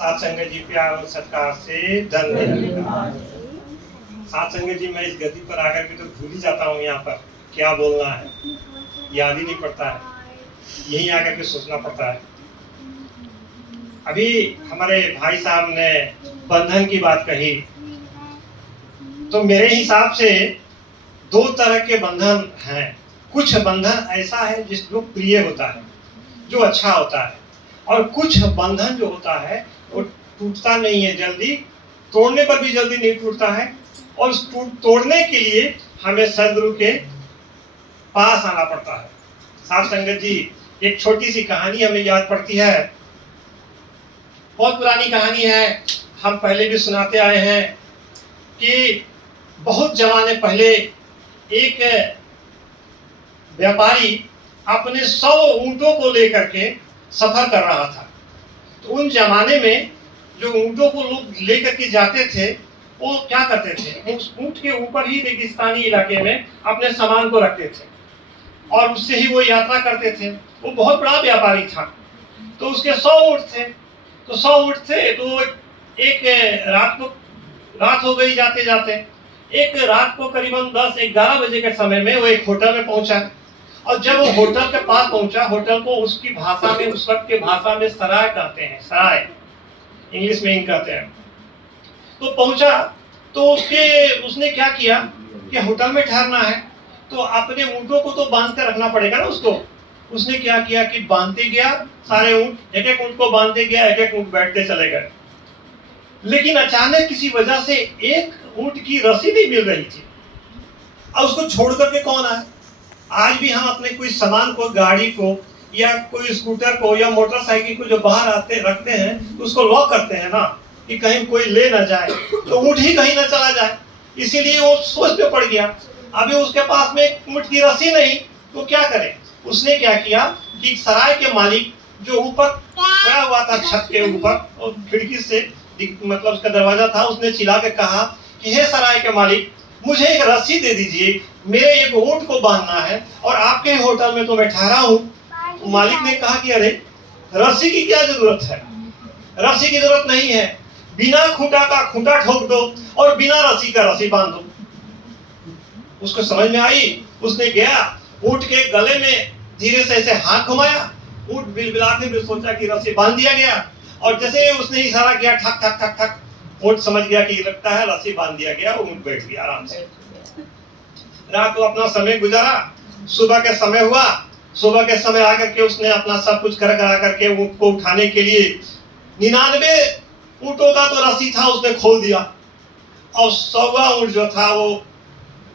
साथ संगत जी प्यार और सत्कार से धन्यवाद। साथ संगत जी, मैं इस गति पर आकर के तो भूल ही जाता हूँ यहाँ पर क्या बोलना है, याद ही नहीं पड़ता है, यही आकर के सोचना पड़ता है। अभी हमारे भाई साहब ने बंधन की बात कही, तो मेरे हिसाब से दो तरह के बंधन हैं। कुछ बंधन ऐसा है जो प्रिय होता है, जो अच्छा होता है, और कुछ बंधन जो होता है वो टूटता नहीं है जल्दी, तोड़ने पर भी जल्दी नहीं टूटता है। और उस तोड़ने के लिए हमें सदगुरु के पास आना पड़ता है। साथ संगत जी, एक छोटी सी कहानी हमें याद पड़ती है, बहुत पुरानी कहानी है, हम पहले भी सुनाते आए हैं कि बहुत जमाने पहले एक व्यापारी अपने 100 ऊंटों को लेकर के सफर कर रहा था। तो उन जमाने में जो ऊंटों को लोग लेकर के जाते थे, वो क्या करते थे, उस ऊंट के ऊपर ही रेगिस्तानी इलाके में अपने सामान को रखते थे और उससे ही वो यात्रा करते थे। वो बहुत बड़ा व्यापारी था, तो उसके 100 ऊंट थे। तो 100 ऊंट थे, तो एक रात हो गई जाते जाते। एक रात को करीबन 10-11 बजे के समय में वो एक होटल में पहुंचा, और जब वो होटल के पास पहुंचा, होटल को उसकी भाषा में, उस वक्त के भाषा में सराय कहते हैं, सराय इंग्लिश में कहते हैं। तो पहुंचा तो उसने क्या किया कि होटल में ठहरना है तो अपने ऊंटों को तो बांध कर रखना पड़ेगा ना उसको। उसने क्या किया कि बांधते गया, सारे ऊंट, एक एक ऊंट को बांधते गया, एक एक ऊंट बैठते चले गए। लेकिन अचानक किसी वजह से एक ऊंट की रस्सी नहीं मिल रही थी। अब उसको छोड़ करके कौन आए? आज भी हम अपने कोई सामान को, गाड़ी को या कोई स्कूटर को या मोटरसाइकिल को जो बाहर आते रखते हैं, उसको लॉक करते हैं ना, कि कहीं कोई ले ना जाए, तो ऊंट ही कहीं ना चला जाए। इसीलिए वो सोच में पड़ गया। अभी उसके पास में ऊंट की रस्सी नहीं, तो क्या करे? उसने क्या किया कि सराय के मालिक जो ऊपर खड़ा हुआ था छत के ऊपर, और खिड़की से मतलब उसका दरवाजा था, उसने चिल्ला के कहा कि हे सराय के मालिक, मुझे एक रस्सी दे दीजिए, मेरे एक ऊंट को बांधना है और आपके होटल में तो मैं ठहरा हूँ। तो मालिक ने कहा कि अरे रस्सी की क्या जरूरत है, रस्सी की जरूरत नहीं है, बिना खूंटा का खूंटा ठोक दो और बिना रस्सी का रस्सी बांध दो। उसको समझ में आई, उसने गया ऊंट के गले में धीरे से ऐसे हाथ घुमाया, ऊंट बिलबिलाते हुए सोचा कि रस्सी बांध दिया गया, और जैसे उसने इशारा किया, ठक ठक ठक ठक, ऊंट समझ गया कि लगता है रस्सी बांध दिया गया, ऊंट बैठ गया आराम से। रात को अपना समय गुजारा, सुबह के समय हुआ, सुबह के समय आकर के उसने अपना सब कुछ करा करके ऊंट को उठाने के लिए 99 ऊंटों का तो रस्सी था, उसने खोल दिया, और 100वां ऊंट जो था वो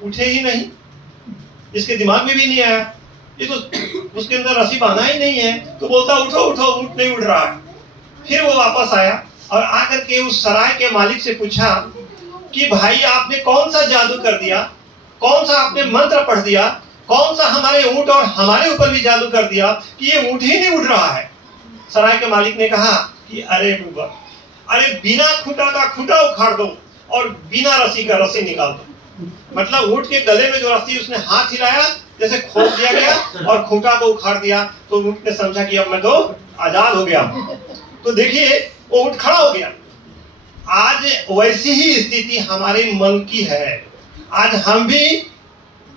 उठे ही नहीं। इसके दिमाग में भी नहीं आया, ये तो उसके अंदर रस्सी बांधा ही नहीं है, तो बोलता उठो उठो, ऊंट नहीं उठ रहा है। फिर वो वापस आया और आकर के उस सराय के मालिक से पूछा कि भाई आपने कौन सा जादू कर दिया, कौन सा आपने मंत्र पढ़ दिया, कौन सा हमारे ऊंट और हमारे ऊपर भी जादू कर दिया कि ये ऊंट ही नहीं उड़ रहा है। सराय के मालिक ने कहा कि अरे बुआ, अरे बिना खूंटा का खूंटा उखाड़ दो और बिना रस्सी का रस्सी निकाल दो। मतलब ऊंट के गले में जो रस्सी, उसने हाथ हिलाया, जैसे खोल दिया गया और खूंटा को उखाड़ दिया, तो ऊंट ने समझा कि अब मैं तो आजाद हो गया। तो देखिए वो ऊंट खड़ा हो गया। आज वैसी ही स्थिति हमारे मन की है। आज हम भी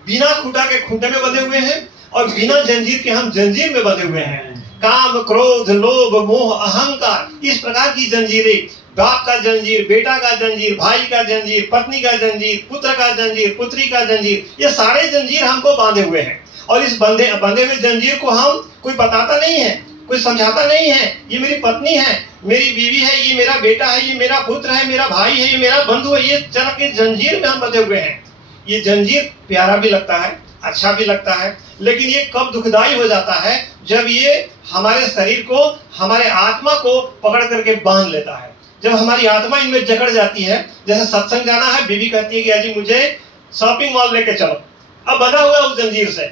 बिना खूंटा के खूंटे में बंधे हुए हैं और बिना जंजीर के हम जंजीर में बंधे हुए हैं। काम, क्रोध, लोभ, मोह, अहंकार, इस प्रकार की जंजीरें, बाप का जंजीर, बेटा का जंजीर, भाई का जंजीर, पत्नी का जंजीर, पुत्र का जंजीर, पुत्री का जंजीर, ये सारे जंजीर हमको बांधे हुए हैं। और इस बंधे हुए जंजीर को हम, कोई बताता नहीं है, कोई समझाता नहीं है, ये मेरी पत्नी है, मेरी बीवी है, ये मेरा बेटा है, ये मेरा पुत्र है, मेरा भाई है, ये मेरा बंधु है। ये तरह के जंजीर में हम बंधे हुए हैं। ये जंजीर प्यारा भी लगता है, अच्छा भी लगता है, लेकिन ये कब दुखदाई हो जाता है, जब ये हमारे शरीर को, हमारे आत्मा को पकड़ करके बांध लेता है। जब हमारी आत्मा इनमें जकड़ जाती है, जैसे सत्संग जाना है, बीवी कहती है कि अजी मुझे शॉपिंग मॉल लेके चलो, अब बंधा हुआ उस जंजीर से,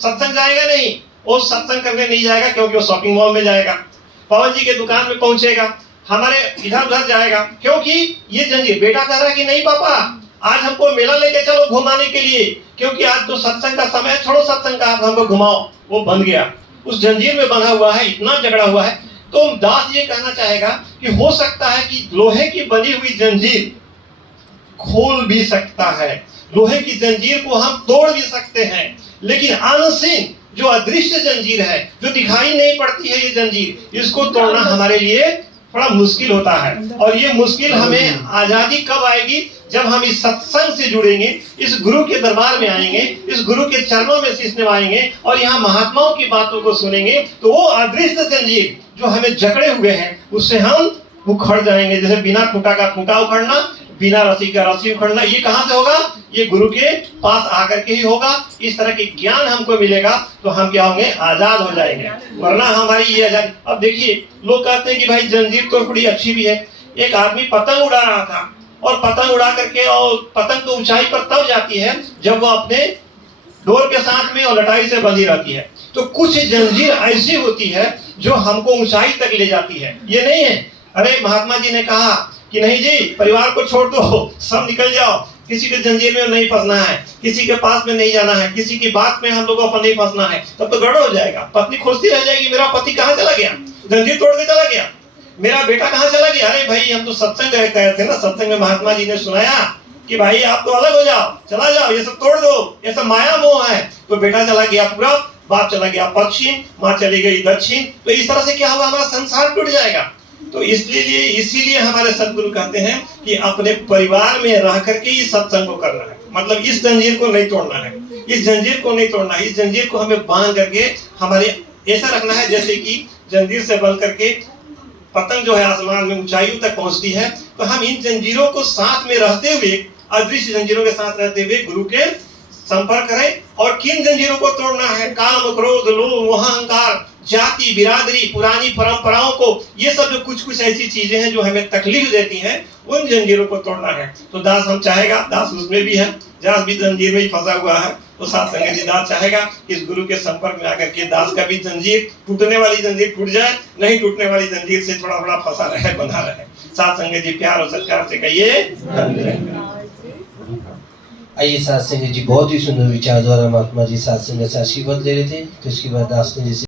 सत्संग जाएगा नहीं, वो सत्संग करने नहीं जाएगा क्योंकि वो शॉपिंग मॉल में जाएगा, पवन जी के दुकान में पहुंचेगा, हमारे इधर उधर जाएगा, क्योंकि ये जंजीर। बेटा कह रहा है कि नहीं पापा, आज हमको मेला लेके चलो घुमाने के लिए, क्योंकि आज तो सत्संग का समय है, छोड़ो सत्संग का, आप हमको घुमाओ। वो बंध गया, उस जंजीर में बंधा हुआ है, इतना झगड़ा हुआ है। तो दास ये कहना चाहेगा कि हो सकता है कि लोहे की बनी हुई जंजीर खोल भी सकता है, लोहे की जंजीर को हम तोड़ भी सकते हैं, लेकिन अनसीन जो अदृश्य जंजीर है, जो दिखाई नहीं पड़ती है, ये जंजीर, इसको तोड़ना हमारे लिए थोड़ा मुश्किल होता है। और ये मुश्किल हमें आजादी कब आएगी? जब हम इस सत्संग से जुड़ेंगे, इस गुरु के दरबार में आएंगे, इस गुरु के चरणों में शीश नवाएंगे और यहाँ महात्माओं की बातों को सुनेंगे, तो वो अदृश्य जंजीर जो हमें जकड़े हुए हैं उससे हम उखड़ जाएंगे। जैसे बिना खूंटा का खूंटा उखड़ना, बिना रस्सी का रस्सी उखड़ना, ये कहां से होगा? ये गुरु के पास आकर के ही होगा। इस तरह के ज्ञान हमको मिलेगा तो हम क्या होंगे? आजाद हो जाएंगे। वरना हमारी ये आजाद, अब देखिए लोग कहते हैं कि भाई जंजीर तो बड़ी अच्छी भी है। एक आदमी पतंग उड़ा रहा था और पतंग उड़ा करके, और पतंग तो ऊंचाई पर तब जाती है जब वो अपने डोर के साथ में और लटाई से बंधी रहती है। तो कुछ जंजीर ऐसी होती है जो हमको ऊंचाई तक ले जाती है। ये नहीं है अरे महात्मा जी ने कहा कि नहीं जी परिवार को छोड़ दो, सब निकल जाओ, किसी के जंजीर में नहीं फंसना है, किसी के पास में नहीं जाना है, किसी की बात में हम लोगों को नहीं फंसना है, तब तो गड़बड़ हो जाएगा। पत्नी खोजती रह जाएगी, मेरा पति कहाँ चला गया, जंजीर तोड़ के चला गया, मेरा बेटा कहाँ चला गया। अरे भाई हम तो सत्संग गए थे ना, सत्संग में महात्मा जी ने सुनाया कि भाई आप तो अलग हो जाओ, चला जाओ, ये सब तोड़ दो, ये सब माया मोह है। तो बेटा चला गया पूरब, बाप चला गया पश्चिम, माँ चली गई दक्षिण। तो इस तरह से क्या हुआ? हमारा संसार टूट जाएगा। तो इसीलिए हमारे सदगुरु कहते हैं कि अपने परिवार में रह करके ही सत्संग को करना है। मतलब इस जंजीर को नहीं तोड़ना है, इस जंजीर को नहीं तोड़ना है, इस जंजीर को हमें बांध करके हमारे ऐसा रखना है जैसे कि जंजीर से बंध करके पतंग जो है आसमान में ऊंचाइयों तक पहुंचती है। तो हम इन जंजीरों को साथ में रहते हुए, अदृश्य जंजीरों के साथ रहते हुए गुरु के संपर्क करें। और किन जंजीरों को तोड़ना है? काम, क्रोध, लोभ, मोह, अहंकार, जाति, बिरादरी, पुरानी परंपराओं को, ये सब जो कुछ ऐसी चीजें हैं जो हमें तकलीफ देती हैं, उन जंजीरों को तोड़ना है। तो दास हम चाहेगा, दास उसमें भी है, दास भी जंजीर में ही फंसा हुआ है। तो साथ संगत जी दास चाहेगा कि इस गुरु के संपर्क में आकर के दास का भी जंजीर, टूटने वाली जंजीर टूट जाए, नहीं टूटने वाली जंजीर से थोड़ा थोड़ा फंसा रहे, बंधा रहे। साथ संगत जी प्यार और सत्कार से कहिए। आइए साथ संगत जी, बहुत ही सुंदर विचार द्वारा महात्मा जी साथ संगत से आशीर्वाद ले रहे थे। तो इसके बाद दास ने जैसे